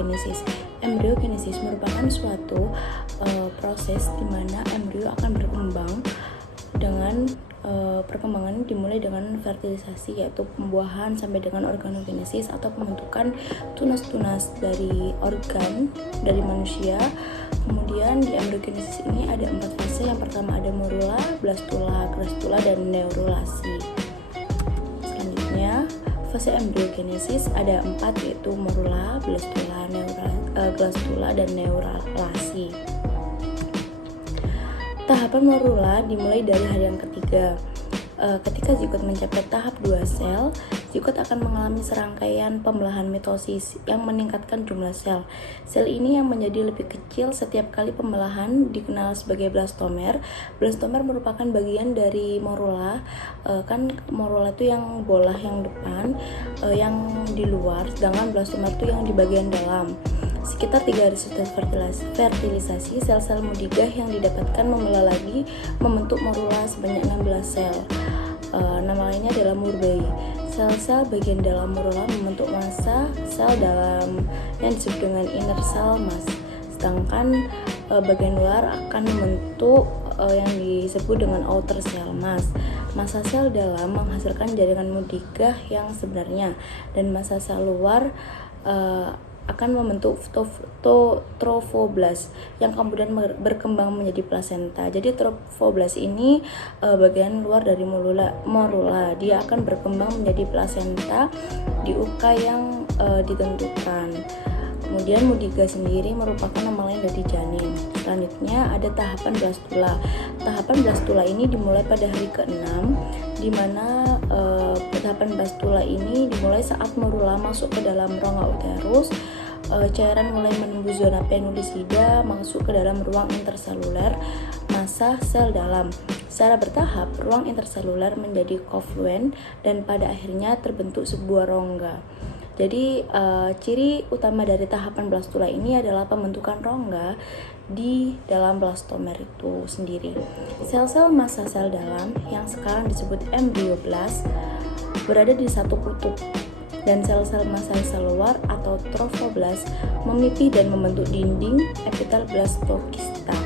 embryogenesis. Embryogenesis merupakan suatu proses di mana embrio akan berkembang dengan perkembangan dimulai dengan fertilisasi, yaitu pembuahan, sampai dengan organogenesis atau pembentukan tunas-tunas dari organ dari manusia. Kemudian di embryogenesis ini ada 4 fase. Yang pertama ada morula, blastula, gastrula, dan neurulasi. Selanjutnya fase embryogenesis ada 4, yaitu morula, blastula, gastrula, dan neurulasi. Tahapan morula dimulai dari hari yang ketiga. Ketika zigot mencapai tahap 2 sel, zigot akan mengalami serangkaian pembelahan mitosis yang meningkatkan jumlah sel. Sel ini yang menjadi lebih kecil setiap kali pembelahan dikenal sebagai blastomer. Blastomer merupakan bagian dari morula. Kan morula itu yang bola yang depan, yang di luar, sedangkan blastomer itu yang di bagian dalam. Sekitar 3 hari setelah fertilisasi, sel-sel mudigah yang didapatkan membelah lagi membentuk morula sebanyak 16 sel. Nama lainnya adalah murbei. Sel-sel bagian dalam morula membentuk massa sel dalam yang disebut dengan inner cell mass. Sedangkan bagian luar akan membentuk yang disebut dengan outer cell mass. Massa sel dalam menghasilkan jaringan mudigah yang sebenarnya, dan massa sel luar akan membentuk trofoblast yang kemudian berkembang menjadi plasenta. Jadi trofoblast ini bagian luar dari morula. Dia akan berkembang menjadi plasenta di uka yang ditentukan. Kemudian mudiga sendiri merupakan nama lain dari janin. Selanjutnya ada tahapan blastula. Tahapan blastula ini dimulai pada hari ke-6, di mana tahapan blastula ini dimulai saat morula masuk ke dalam rongga uterus. Cairan mulai menembus zona penulisida, masuk ke dalam ruang interseluler, massa sel dalam. Secara bertahap, ruang interseluler menjadi confluent dan pada akhirnya terbentuk sebuah rongga. Jadi ciri utama dari tahapan blastula ini adalah pembentukan rongga di dalam blastomer itu sendiri. Sel-sel massa sel dalam yang sekarang disebut embryoblast berada di satu kutub, dan sel-sel massa sel luar atau trofoblast memipih dan membentuk dinding epitel blastokista.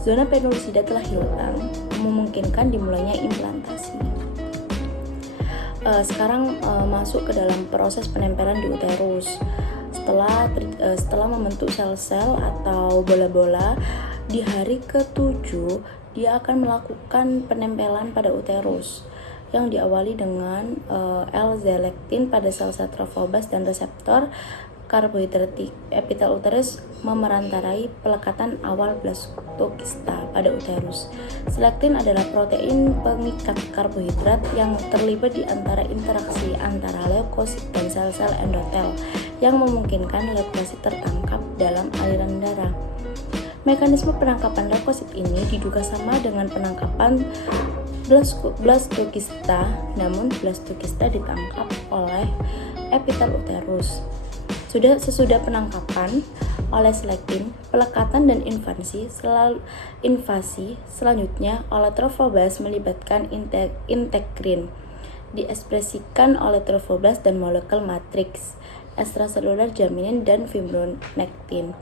Zona penulisida telah hilang, memungkinkan dimulainya implantasi. Sekarang masuk ke dalam proses penempelan di uterus. Setelah membentuk sel-sel atau bola-bola, di hari ke-7 dia akan melakukan penempelan pada uterus yang diawali dengan L-zelektin pada sel-sel trofoblast dan reseptor karbohidratik. Epitel uterus memerantarai pelekatan awal blastokista pada uterus. Selektin adalah protein pengikat karbohidrat yang terlibat di antara interaksi antara leukosit dan sel-sel endotel yang memungkinkan leukosit tertangkap dalam aliran darah. Mekanisme penangkapan leukosit ini diduga sama dengan penangkapan blastokista, namun blastokista ditangkap oleh epitel uterus. Sesudah penangkapan oleh selektin, pelekatan dan invasi selanjutnya oleh trofoblast melibatkan integrin, diekspresikan oleh trofoblast dan molekul matriks ekstraseluler jaminin dan fibronektin.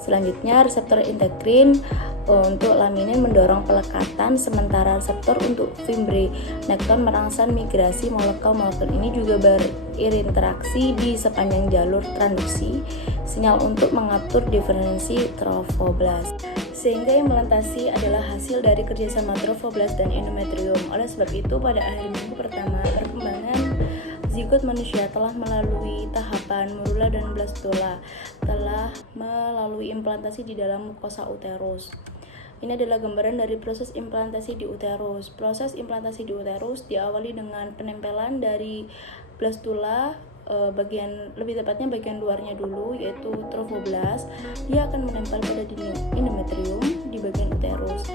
Selanjutnya reseptor integrin untuk laminin mendorong pelekatan, sementara reseptor untuk fibronektin merangsang migrasi molekul-molekul ini juga berinteraksi di sepanjang jalur transduksi sinyal untuk mengatur diferensi trofoblast. Sehingga implantasi adalah hasil dari kerjasama trofoblast dan endometrium. Oleh sebab itu, pada akhir minggu pertama perkembangan zigot manusia telah melalui tahapan morula dan blastula, telah melalui implantasi di dalam mukosa uterus. Ini adalah gambaran dari proses implantasi di uterus. Proses implantasi di uterus diawali dengan penempelan dari blastula, lebih tepatnya bagian luarnya dulu, yaitu trofoblast. Dia akan menempel pada dinding endometrium di bagian uterus.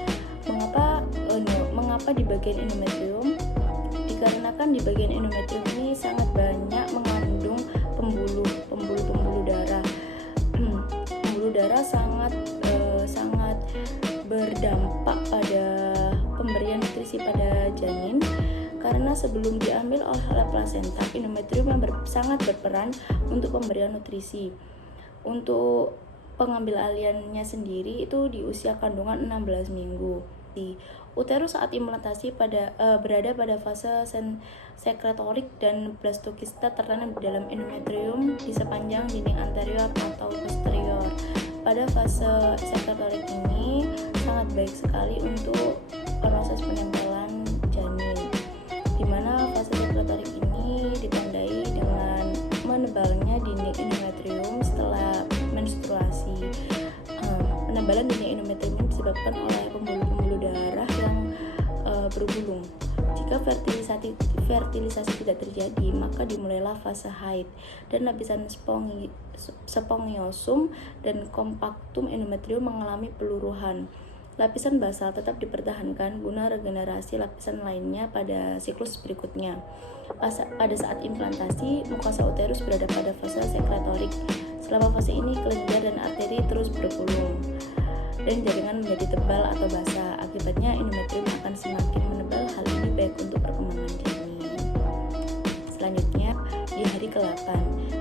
Mengapa di bagian endometrium? Dikarenakan di bagian endometrium ini sangat banyak mengandung pembuluh darah. Pembuluh darah sangat berdampak pada pemberian nutrisi pada janin, karena sebelum diambil oleh plasenta, endometrium yang sangat berperan untuk pemberian nutrisi. Untuk pengambil aliannya sendiri itu di usia kandungan 16 minggu. Uterus saat implantasi berada pada fase sekretorik dan blastokista tertanam di dalam endometrium di sepanjang dinding anterior atau posterior. Pada fase sekretorik ini sangat baik sekali untuk proses penempelan janin, di mana fase sekretorik ini ditandai dengan menebalnya dinding endometrium setelah menstruasi. Penebalan dinding endometrium ini disebabkan oleh pembuluh-pembuluh darah yang bergulung. Jika fertilisasi tidak terjadi, maka dimulailah fase haid dan lapisan spongiosum dan kompaktum endometrium mengalami peluruhan. Lapisan basal tetap dipertahankan guna regenerasi lapisan lainnya pada siklus berikutnya. Pada saat implantasi, mukosa uterus berada pada fase sekretorik. Selama fase ini, kelenjar dan arteri terus bergulung dan jaringan menjadi tebal atau basah. Akibatnya endometrium akan semakin menebal. Hal ini baik untuk perkembangan janin. Selanjutnya, di hari ke-8.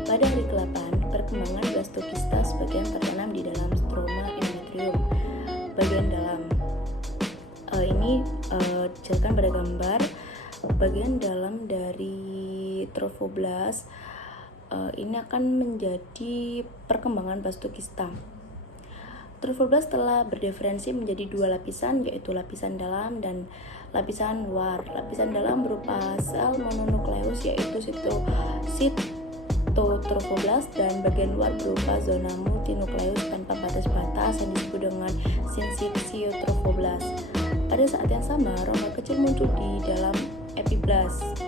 Pada hari ke-8, perkembangan blastokista sebagian tertanam di dalam stroma endometrium bagian dalam. Ini dijelaskan pada gambar bagian dalam dari trofoblast. Ini akan menjadi perkembangan blastokista. Trofoblast telah berdiferensi menjadi dua lapisan, yaitu lapisan dalam dan lapisan luar. Lapisan dalam berupa sel mononukleus, yaitu sitotrofoblast, dan bagian luar berupa zona multinukleus tanpa batas-batas yang disebut dengan sinsitiotrofoblast. Pada saat yang sama, rongga kecil muncul di dalam epiblast.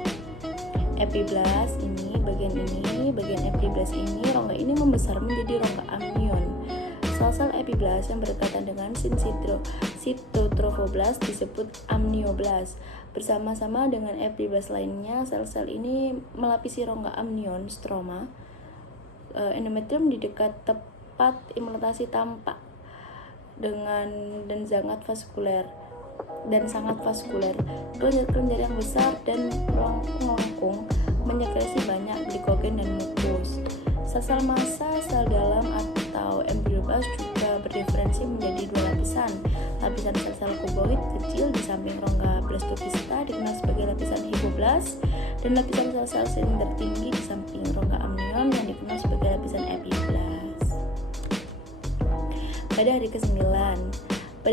Bagian epiblast ini, rongga ini membesar menjadi rongga amnion. Sel-sel epiblast yang berdekatan dengan sitotrofoblast disebut amnioblast. Bersama-sama dengan epiblast lainnya, sel-sel ini melapisi rongga amnion stroma endometrium di dekat tempat implantasi tampak dan sangat vaskuler. Kelenjar-kelenjar yang besar dan melengkung menyekresi banyak glikogen dan mukus. Sel-sel massa, sel dalam atau embryoblast juga berdiferensi menjadi dua lapisan. Lapisan sel-sel kuboid kecil di samping rongga blastokista dikenal sebagai lapisan hipoblast, dan lapisan sel-sel silinder tinggi di samping rongga amnion yang dikenal sebagai lapisan epiblast. Pada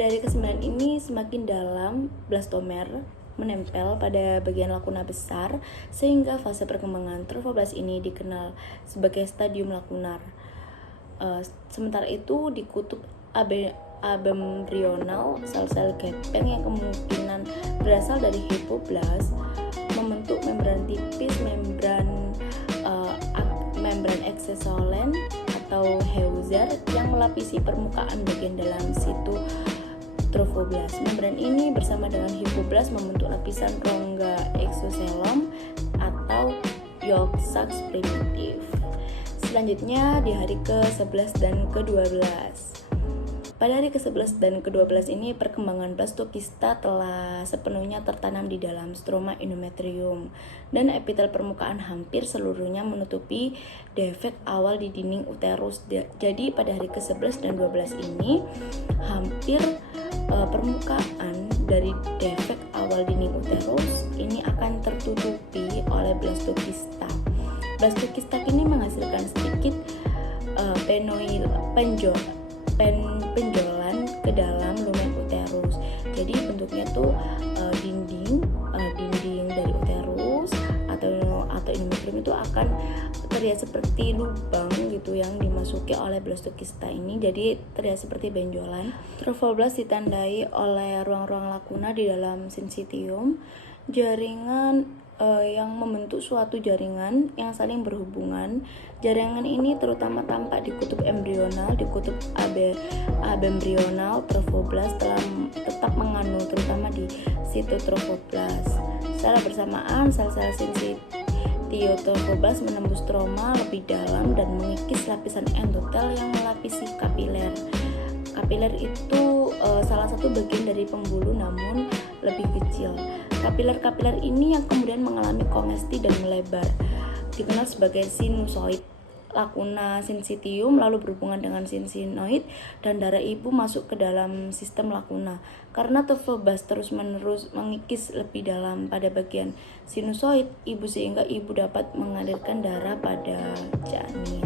hari ke-9 ini semakin dalam blastomer menempel pada bagian lakuna besar, sehingga fase perkembangan trofoblast ini dikenal sebagai stadium lakunar. Sementara itu, di kutub abembrional, sel-sel gepeng yang kemungkinan berasal dari hipoblast membentuk membran tipis, membran exosolen atau Heuser yang melapisi permukaan bagian dalam trofoblast. Membran ini bersama dengan hipoblast membentuk lapisan rongga exoselom atau yolk sac primitif. Selanjutnya di hari ke-11 dan ke-12. Pada hari ke-11 dan ke-12 ini perkembangan blastokista telah sepenuhnya tertanam di dalam stroma endometrium dan epitel permukaan hampir seluruhnya menutupi defek awal di dinding uterus. Jadi pada hari ke-11 dan 12 ini hampir permukaan dari defek awal dinding uterus ini akan tertutupi oleh blastokista. Blastokista ini menghasilkan sedikit penjolan ke dalam lumen uterus. Jadi bentuknya tuh dinding dari uterus atau endometrium itu akan terlihat seperti lubang gitu yang dimasuki oleh blastokista ini, jadi terlihat seperti benjolan. Trofoblast ditandai oleh ruang-ruang lakuna di dalam sinsitium, jaringan yang membentuk suatu jaringan yang saling berhubungan. Jaringan ini terutama tampak di kutub embrional, di kutub abembrional. Trofoblast tetap mengandung terutama di sitotrofoblast. Secara bersamaan, sel-sel sinsitiotrofoblast menembus stroma lebih dalam dan mengikis lapisan endotel yang melapisi kapiler. Kapiler itu salah satu bagian dari pembuluh namun lebih kecil. Kapiler-kapiler ini yang kemudian mengalami kongesti dan melebar, dikenal sebagai sinusoid. lakuna sinsitium lalu berhubungan dengan sinsinoid dan darah ibu masuk ke dalam sistem lakuna. Karena trofoblast terus-menerus mengikis lebih dalam pada bagian sinusoid ibu sehingga ibu dapat mengalirkan darah pada janin.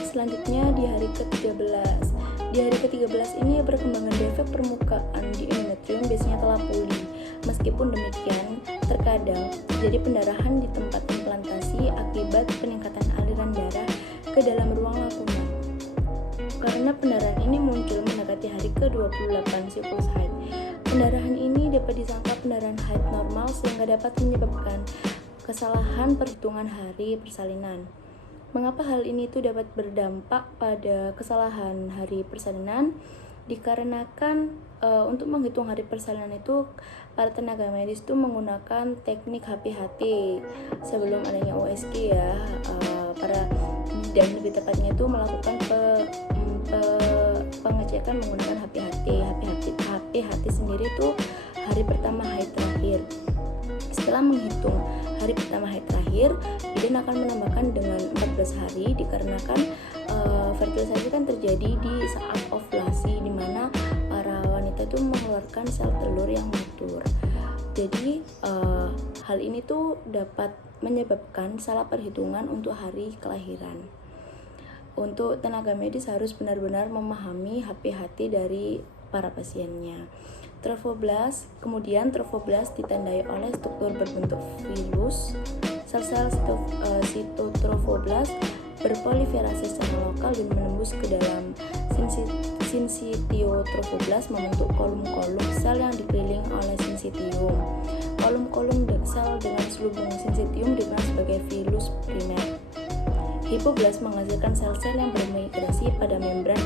Selanjutnya di hari ke-13. Di hari ke-13 ini perkembangan defek permukaan di endometrium biasanya telah pulih. Meskipun demikian, terkadang terjadi pendarahan di tempat implantasi akibat peningkatan aliran darah ke dalam ruang lakuna. Karena pendarahan ini muncul mendekati hari ke-28 siklus haid. Pendarahan ini dapat disangka pendarahan haid normal sehingga dapat menyebabkan kesalahan perhitungan hari persalinan. Mengapa hal ini itu dapat berdampak pada kesalahan hari persalinan? Dikarenakan untuk menghitung hari persalinan itu para tenaga medis itu menggunakan teknik HPHT sebelum adanya USG ya, dan lebih tepatnya itu melakukan pengecekan menggunakan HPHT. HPHT sendiri itu hari pertama haid terakhir. Setelah menghitung hari pertama haid terakhir, bidan akan menambahkan dengan 14 hari dikarenakan fertilisasi kan terjadi di saat ovulasi di mana para wanita itu mengeluarkan sel telur yang matur. Jadi hal ini tuh dapat menyebabkan salah perhitungan untuk hari kelahiran. Untuk tenaga medis harus benar-benar memahami HPHT dari para pasiennya. Trofoblast, kemudian trofoblast ditandai oleh struktur berbentuk virus. Sel-sel sitotrofoblast berproliferasi secara lokal dan menembus ke dalam sinsitiotrofoblast membentuk kolom-kolom sel yang dikelilingi oleh sinsitium. Kolom-kolom sel dengan selubung sinsitium dikenal sebagai filus primer. Hipoblast menghasilkan sel-sel yang bermigrasi pada membran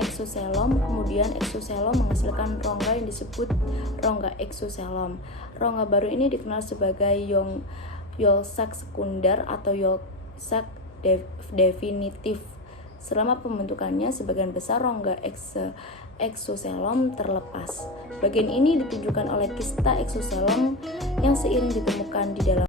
eksoselom, kemudian eksoselom menghasilkan rongga yang disebut rongga eksoselom. Rongga baru ini dikenal sebagai Yolk-Sac sekunder atau Yolk-Sac definitif. Selama pembentukannya, sebagian besar rongga eksoselom terlepas. Bagian ini ditunjukkan oleh kista eksoselom yang seiring ditemukan di dalam